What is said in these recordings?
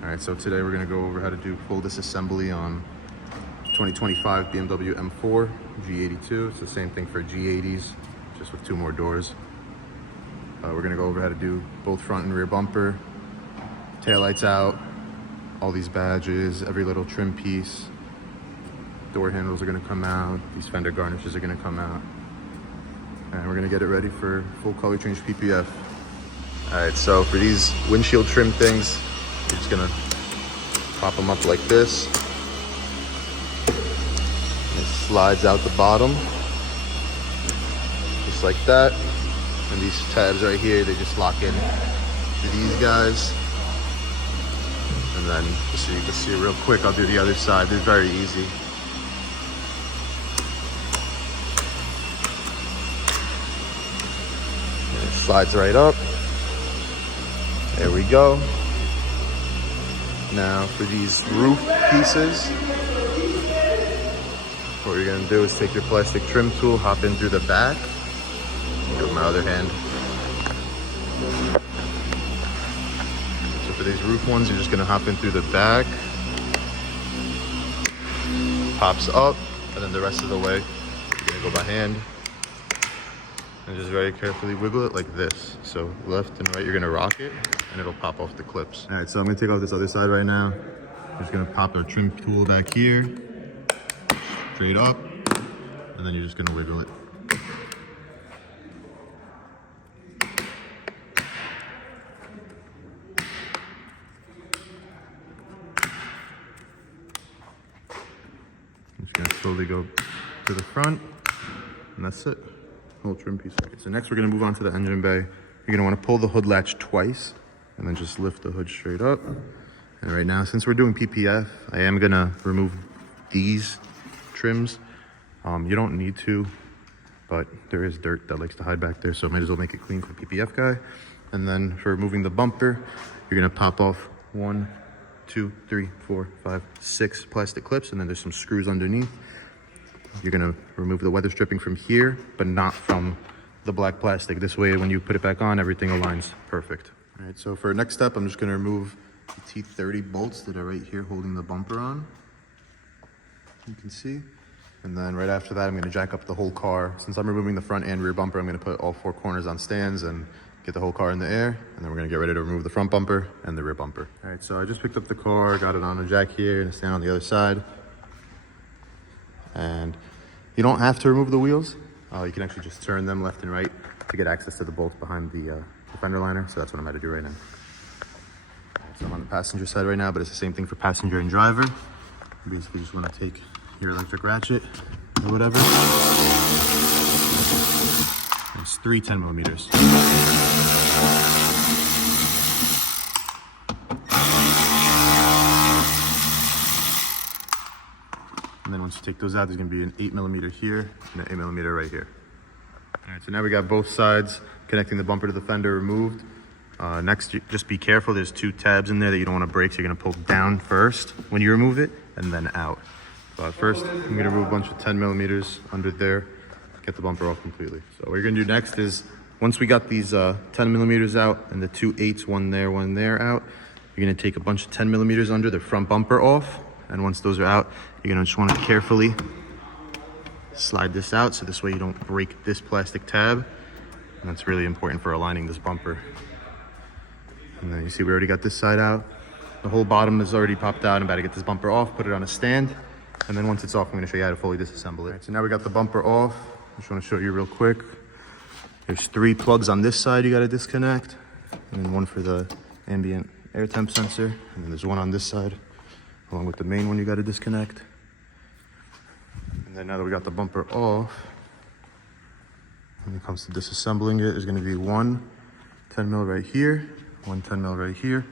All right, so today we're gonna go over how to do full disassembly on 2025 BMW M4 G82. It's the same thing for G80s, just with 2 more doors. We're gonna go over how to do both front and rear bumper, taillights out, all these badges, every little trim piece. Door handles are gonna come out, these fender garnishes are gonna come out. And we're gonna get it ready for full color change PPF. All right, so for these windshield trim things, you're just gonna pop them up like this. And it slides out the bottom, just like that. And these tabs right here, they just lock in to these guys. And then, just so you can see real quick, I'll do the other side. They're very easy. And it slides right up. There we go. Now for these roof pieces, what you're gonna do is take your plastic trim tool, hop in through the back. With my other hand. So for these roof ones, you're just gonna hop in through the back. Pops up, and then the rest of the way, you're gonna go by hand. And just very carefully wiggle it like this. So left and right, you're gonna rock it, and it'll pop off the clips. All right, so I'm gonna take off this other side right now. I'm just gonna pop our trim tool back here, straight up, and then you're just gonna wiggle it. I'm just gonna slowly go to the front, and that's it. Whole trim piece. Okay, so next we're gonna move on to the engine bay. You're gonna wanna pull the hood latch twice, and then just lift the hood straight up. And right now, since we're doing PPF, I am gonna remove these trims. You don't need to, but there is dirt that likes to hide back there, so might as well make it clean for the PPF guy. And then for removing the bumper, you're gonna pop off 1, 2, 3, 4, 5, 6 plastic clips, and then there's some screws underneath. You're gonna remove the weather stripping from here, but not from the black plastic. This way, when you put it back on, everything aligns perfect. All right, so for our next step, I'm just gonna remove the T30 bolts that are right here holding the bumper on. You can see. And then right after that, I'm gonna jack up the whole car. Since I'm removing the front and rear bumper, I'm gonna put all 4 corners on stands and get the whole car in the air. And then we're gonna get ready to remove the front bumper and the rear bumper. All right, so I just picked up the car, got it on a jack here and a stand on the other side. And you don't have to remove the wheels. You can actually just turn them left and right to get access to the bolts behind the fender liner. So that's what I'm about to do right now. So I'm on the passenger side right now, but it's the same thing for passenger and driver. You basically just want to take your electric ratchet or whatever. It's 3 10mm. And then once you take those out, there's gonna be an 8mm here and an 8mm right here. All right, so now we got both sides connecting the bumper to the fender removed. Next, just be careful. There's 2 tabs in there that you don't want to break, so you're gonna pull down first when you remove it, and then out. So first, I'm gonna remove a bunch of 10mm under there, get the bumper off completely. So what you're gonna do next is, once we got these 10mm out and the 2 8s, one there out, you're gonna take a bunch of 10mm under the front bumper off. And once those are out, you're gonna just wanna carefully slide this out, so this way you don't break this plastic tab. And that's really important for aligning this bumper. And then you see we already got this side out. The whole bottom is already popped out. I'm about to get this bumper off, put it on a stand. And then once it's off, I'm gonna show you how to fully disassemble it. All right, so now we got the bumper off. I just wanna show you real quick. There's 3 plugs on this side you gotta disconnect. And then 1 for the ambient air temp sensor. And then there's 1 on this side, along with the main one you gotta disconnect. And then now that we got the bumper off, when it comes to disassembling it, there's gonna be 1 10mm right here, 1 10mm right here,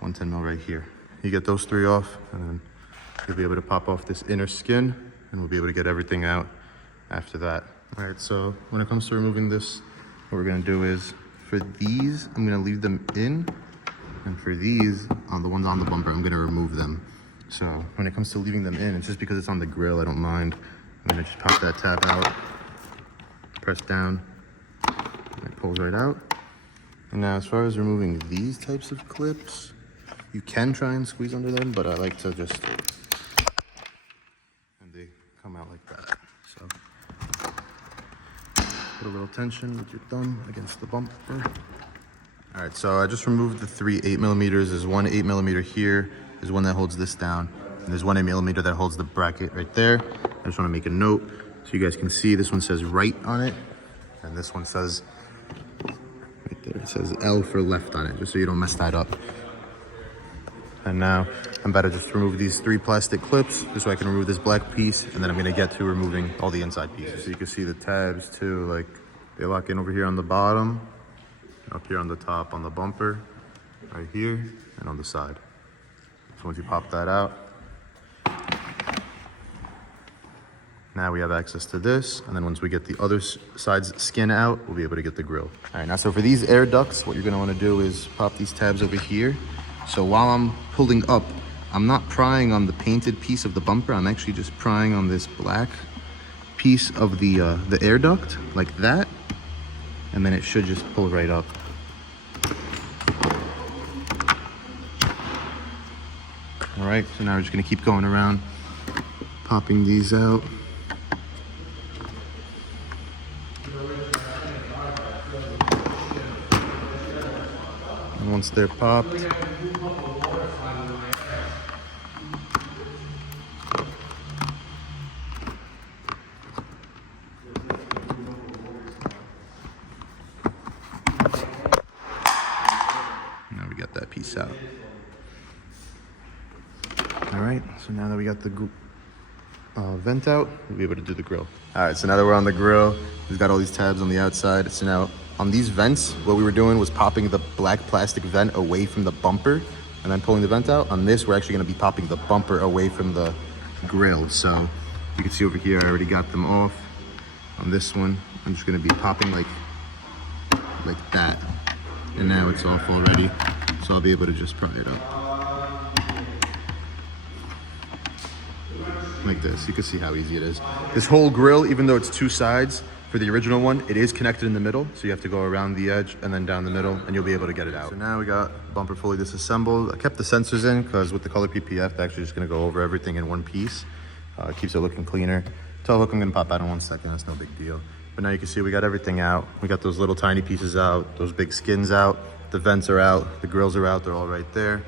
1 10mm right here. You get those 3 off, and then you'll be able to pop off this inner skin, and we'll be able to get everything out after that. All right, so when it comes to removing this, what we're gonna do is, for these, I'm gonna leave them in, and for these, on the ones on the bumper, I'm gonna remove them. So when it comes to leaving them in, it's just because it's on the grill, I don't mind. I'm gonna just pop that tab out, press down, and it pulls right out. And now as far as removing these types of clips, You can try and squeeze under them, but I like to just, and they come out like that. So put a little tension with your thumb against the bumper. All right, so I just removed the 3 8mm. There's one 8mm here. There's one that holds this down. And there's one 8mm that holds the bracket right there. I just want to make a note so you guys can see. This one says right on it. And this one says, right there, it says L for left on it, just so you don't mess that up. And now I'm about to just remove these 3 plastic clips, just so I can remove this black piece. And then I'm going to get to removing all the inside pieces. So you can see the tabs too, like they lock in over here on the bottom, up here on the top on the bumper, right here, and on the side. So once you pop that out, now we have access to this, and then once we get the other side's skin out, we'll be able to get the grill. All right, now so for these air ducts, what you're gonna wanna do is pop these tabs over here. So while I'm pulling up, I'm not prying on the painted piece of the bumper, I'm actually just prying on this black piece of the air duct, like that, and then it should just pull right up. All right, so now we're just gonna keep going around, popping these out. And once they're popped, now we got that piece out. All right, so now that we got the vent out, we'll be able to do the grill. All right, so now that we're on the grill, we've got all these tabs on the outside. So now on these vents, what we were doing was popping the black plastic vent away from the bumper and then pulling the vent out. On this, we're actually gonna be popping the bumper away from the grill. So you can see over here, I already got them off. On this one, I'm just gonna be popping like that. And now it's off already, so I'll be able to just pry it up. Like this, you can see how easy it is. This whole grill, even though it's 2 sides, for the original one, it is connected in the middle, so you have to go around the edge and then down the middle, and you'll be able to get it out. So now we got bumper fully disassembled. I kept the sensors in, because with the color PPF, they're actually just gonna go over everything in one piece. It keeps it looking cleaner. Tail hook I'm gonna pop out in 1 second, that's no big deal. But now you can see we got everything out. We got those little tiny pieces out, those big skins out, the vents are out, the grills are out, they're all right there.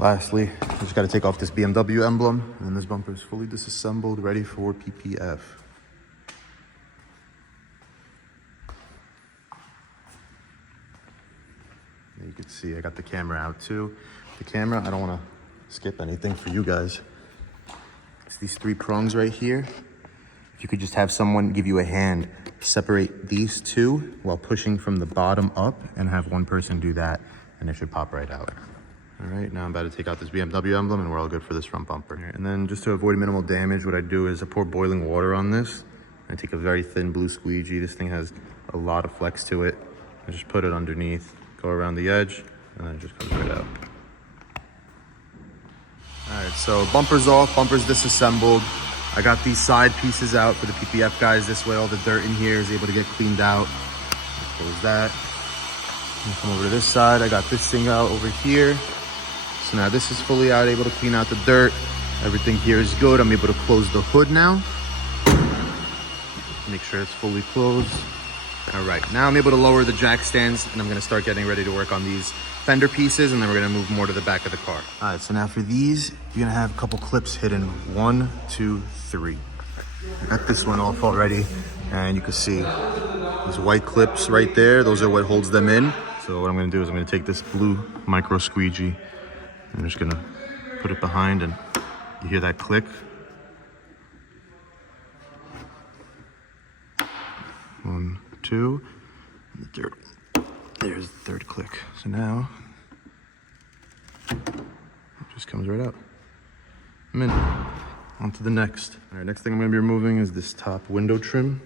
Lastly, I just got to take off this BMW emblem, and this bumper is fully disassembled, ready for PPF. And you can see I got the camera out too. The camera, I don't want to skip anything for you guys. It's these 3 prongs right here. If you could just have someone give you a hand, separate these 2 while pushing from the bottom up, and have one person do that, and it should pop right out. All right, now I'm about to take out this BMW emblem, and we're all good for this front bumper. And then just to avoid minimal damage, what I do is I pour boiling water on this. I take a very thin blue squeegee. This thing has a lot of flex to it. I just put it underneath, go around the edge, and then it just comes right out. All right, so bumper's off, bumper's disassembled. I got these side pieces out for the PPF guys. This way all the dirt in here is able to get cleaned out. Close that. And come over to this side. I got this thing out over here. So now this is fully out, able to clean out the dirt. Everything here is good. I'm able to close the hood now. Make sure it's fully closed. All right, now I'm able to lower the jack stands, and I'm gonna start getting ready to work on these fender pieces, and then we're gonna move more to the back of the car. All right, so now for these, you're gonna have a couple clips hidden. 1, 2, 3. I got this one off already, and you can see these white clips right there. Those are what holds them in. So what I'm gonna do is I'm gonna take this blue micro squeegee, I'm just gonna put it behind, and you hear that click. 1, 2, and the third. There's the 3rd click. So now it just comes right out. I'm in. On to the next. All right, next thing I'm gonna be removing is this top window trim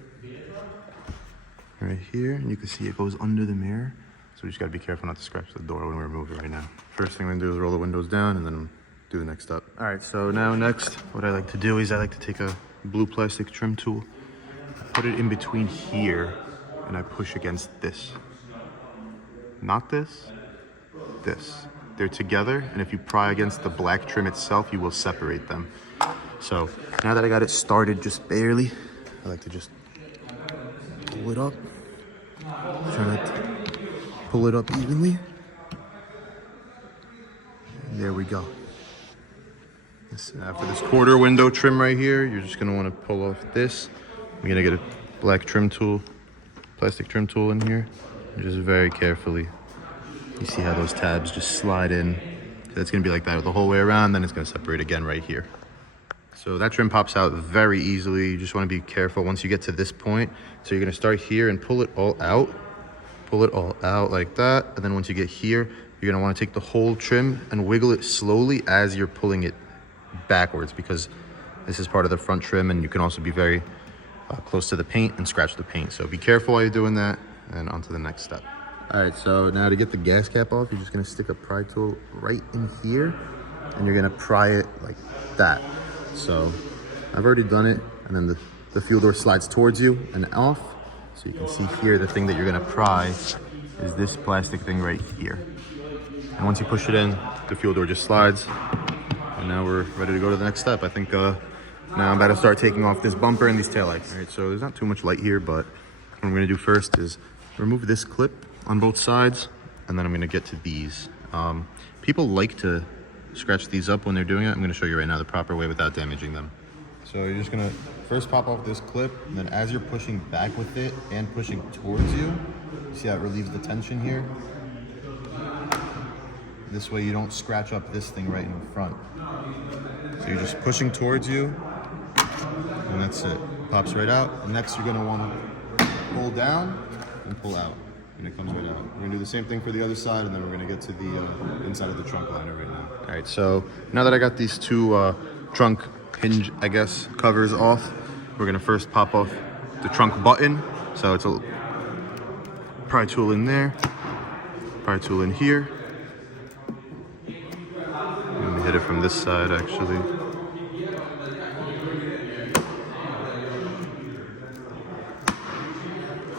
right here, and you can see it goes under the mirror. So we just gotta be careful not to scratch the door when we remove it right now. First thing I'm gonna do is roll the windows down, and then do the next step. All right, so now next, what I like to do is I like to take a blue plastic trim tool, put it in between here, and I push against this. Not this, this. they're together, and if you pry against the black trim itself, you will separate them. So now that I got it started just barely, I like to just pull it up. Try not to pull it up evenly. And there we go. Now for this quarter window trim right here, you're just gonna wanna pull off this. I'm gonna get a black trim tool, plastic trim tool in here, and just very carefully. You see how those tabs just slide in. That's gonna be like that the whole way around, then it's gonna separate again right here. So that trim pops out very easily. You just wanna be careful once you get to this point. So you're gonna start here and pull it all out. Pull it all out like that. And then once you get here, you're gonna wanna take the whole trim and wiggle it slowly as you're pulling it backwards, because this is part of the front trim and you can also be very close to the paint and scratch the paint. So be careful while you're doing that, and on to the next step. All right, so now to get the gas cap off, you're just gonna stick a pry tool right in here and you're gonna pry it like that. So I've already done it, and then the fuel door slides towards you and off. So you can see here, the thing that you're gonna pry is this plastic thing right here. And once you push it in, the fuel door just slides. And now we're ready to go to the next step. I think now I'm about to start taking off this bumper and these taillights. All right, so there's not too much light here, but what I'm gonna do first is remove this clip on both sides, and then I'm gonna get to these. People like to scratch these up when they're doing it. I'm gonna show you right now the proper way without damaging them. So you're just gonna first pop off this clip, and then as you're pushing back with it and pushing towards you, see how it relieves the tension here? This way you don't scratch up this thing right in front. So you're just pushing towards you, and that's it. Pops right out. Next, you're gonna wanna pull down and pull out, and it comes right out. We're gonna do the same thing for the other side, and then we're gonna get to the inside of the trunk liner right now. All right, so now that I got these two trunk hinge, I guess, covers off, we're gonna first pop off the trunk button. So it's a pry tool in there, pry tool in here. Let me hit it from this side, actually.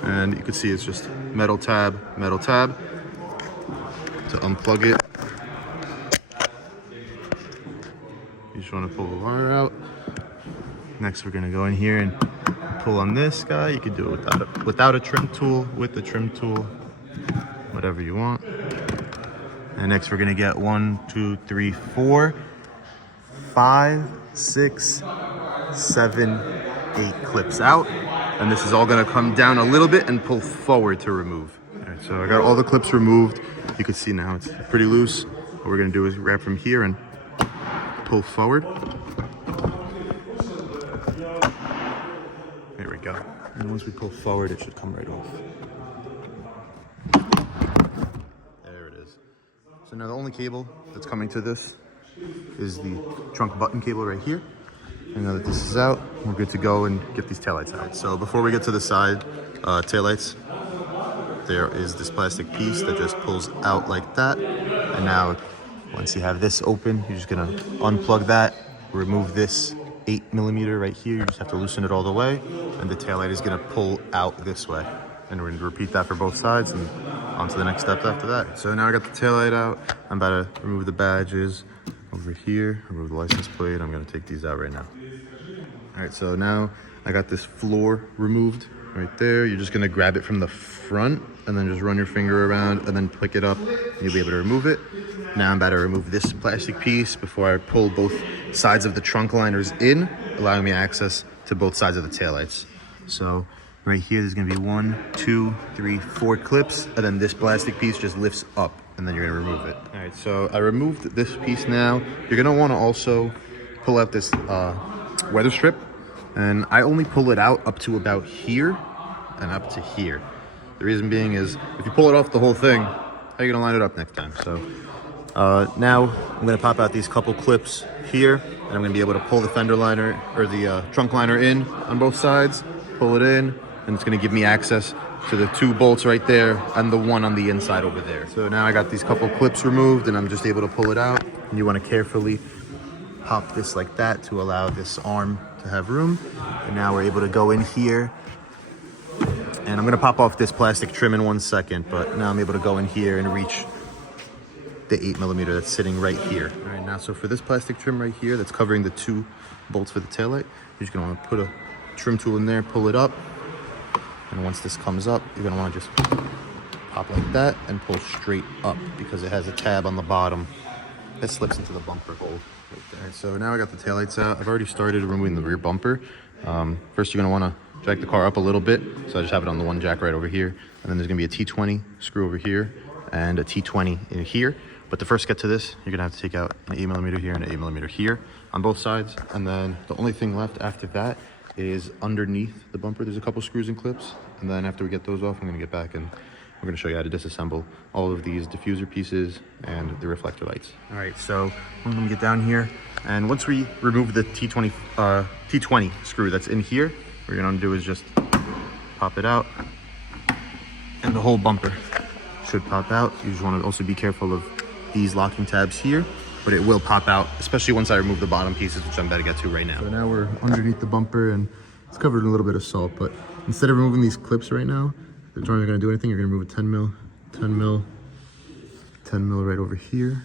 And you can see it's just metal tab, metal tab. To unplug it, you just want to pull the wire out. Next, we're gonna go in here and pull on this guy. You can do it without a trim tool, with the trim tool, whatever you want. And next, we're gonna get 1, 2, 3, 4, 5, 6, 7, 8 clips out. And this is all gonna come down a little bit and pull forward to remove. All right, so I got all the clips removed. You can see now it's pretty loose. What we're gonna do is grab from here and pull forward. There we go. And once we pull forward, it should come right off. There it is. So now the only cable that's coming to this is the trunk button cable right here. And now that this is out, we're good to go and get these taillights out. So before we get to the side taillights, there is this plastic piece that just pulls out like that. And now, once you have this open, you're just gonna unplug that, remove this 8mm right here. You just have to loosen it all the way, and the taillight is gonna pull out this way. And we're gonna repeat that for both sides and on to the next step after that. So now I got the taillight out. I'm about to remove the badges over here, remove the license plate. I'm gonna take these out right now. All right, so now I got this floor removed right there. You're just gonna grab it from the front and then just run your finger around and then pick it up, and you'll be able to remove it. Now I'm about to remove this plastic piece before I pull both sides of the trunk liners in, allowing me access to both sides of the taillights. So right here, there's gonna be 1, 2, 3, 4 clips, and then this plastic piece just lifts up, and then you're gonna remove it. All right, so I removed this piece now. You're gonna wanna also pull out this weather strip, and I only pull it out up to about here and up to here. The reason being is, if you pull it off the whole thing, how are you gonna line it up next time? So now I'm gonna pop out these couple clips here, and I'm gonna be able to pull the fender liner, or the trunk liner in on both sides, pull it in, and it's gonna give me access to the 2 bolts right there and the one on the inside over there. So now I got these couple clips removed, and I'm just able to pull it out. And you wanna carefully pop this like that to allow this arm to have room. And now we're able to go in here, and I'm gonna pop off this plastic trim in 1 second, but now I'm able to go in here and reach the 8mm that's sitting right here. All right, now, so for this plastic trim right here that's covering the 2 bolts for the taillight, you're just gonna wanna put a trim tool in there, pull it up, and once this comes up, you're gonna wanna just pop like that and pull straight up because it has a tab on the bottom that slips into the bumper hole right there. All right, so now I got the taillights out. I've already started removing the rear bumper. First, you're gonna wanna jack the car up a little bit. So I just have it on the one jack right over here. And then there's gonna be a T20 screw over here and a T20 in here. But to first get to this, you're gonna have to take out an 8mm here and an 8mm here on both sides. And then the only thing left after that is underneath the bumper. There's a couple screws and clips. And then after we get those off, I'm gonna get back and we're gonna show you how to disassemble all of these diffuser pieces and the reflector lights. All right, so I'm gonna get down here. And once we remove the T20 screw that's in here, what you're gonna do is just pop it out and the whole bumper should pop out. You just wanna also be careful of these locking tabs here, but it will pop out, especially once I remove the bottom pieces, which I'm about to get to right now. So now we're underneath the bumper and it's covered in a little bit of salt, but instead of removing these clips right now, they're not gonna do anything. You're gonna remove a 10 mil, 10 mil, 10 mil right over here.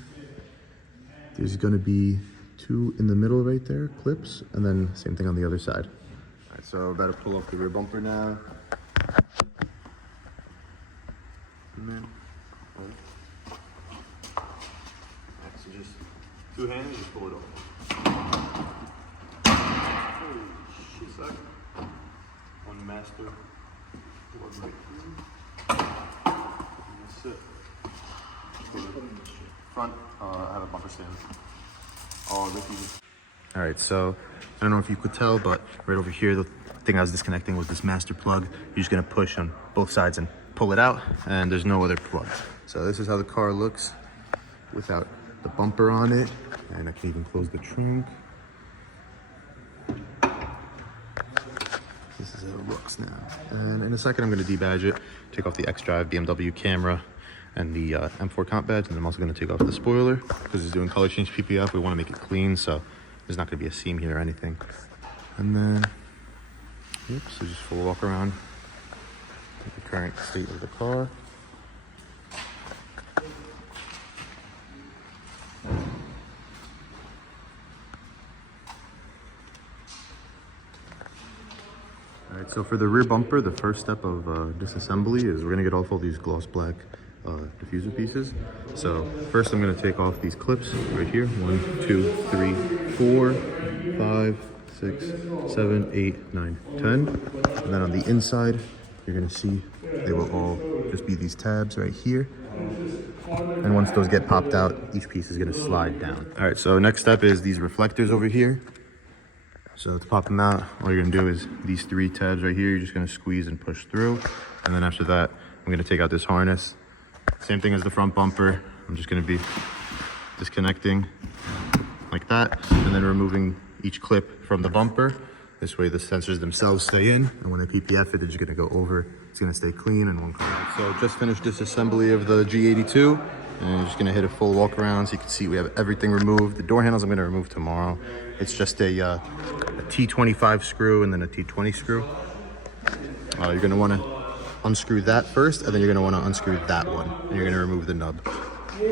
There's gonna be 2 in the middle right there, clips, and then same thing on the other side. All right, so about to pull off the rear bumper now. And then, all right, so just 2 hands, just pull it off. Oh, shit, suck. One master. Plug right here. That's it. Front, I have a bumper stand. All right, so I don't know if you could tell, but right over here, the thing I was disconnecting was this master plug. You're just gonna push on both sides and pull it out, and there's no other plug. So this is how the car looks without the bumper on it, and I can even close the trunk. This is how it looks now. And in a second, I'm gonna debadge it, take off the X-Drive BMW camera and the M4 comp badge, and I'm also gonna take off the spoiler because it's doing color change PPF. We wanna make it clean, so there's not gonna be a seam here or anything. And then, yep, so just full walk around the current state of the car. All right, so for the rear bumper, the first step of disassembly is we're gonna get off all these gloss black diffuser pieces. So first I'm gonna take off these clips right here. 1, 2, 3, 4, 5, 6, 7, 8, 9, 10. And then on the inside, you're gonna see they will all just be these tabs right here. And once those get popped out, each piece is gonna slide down. All right, so next step is these reflectors over here. So to pop them out, all you're gonna do is these 3 tabs right here, you're just gonna squeeze and push through. And then after that, I'm gonna take out this harness. Same thing as the front bumper. I'm just gonna be disconnecting like that, and then removing each clip from the bumper. This way the sensors themselves stay in, and when I PPF it, they're just gonna go over. It's gonna stay clean and won't come out. So just finished disassembly of the G82, and I'm just gonna hit a full walk around so you can see we have everything removed. The door handles I'm gonna remove tomorrow. It's just a T25 screw and then a T20 screw. You're gonna wanna unscrew that first, and then you're gonna wanna unscrew that one, and you're gonna remove the nub. So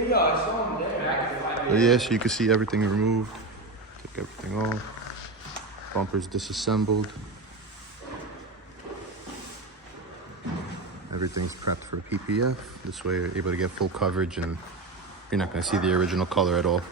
yeah, so you can see everything removed. Take everything off. Bumper's disassembled. Everything's prepped for PPF. This way you're able to get full coverage and you're not gonna see the original color at all.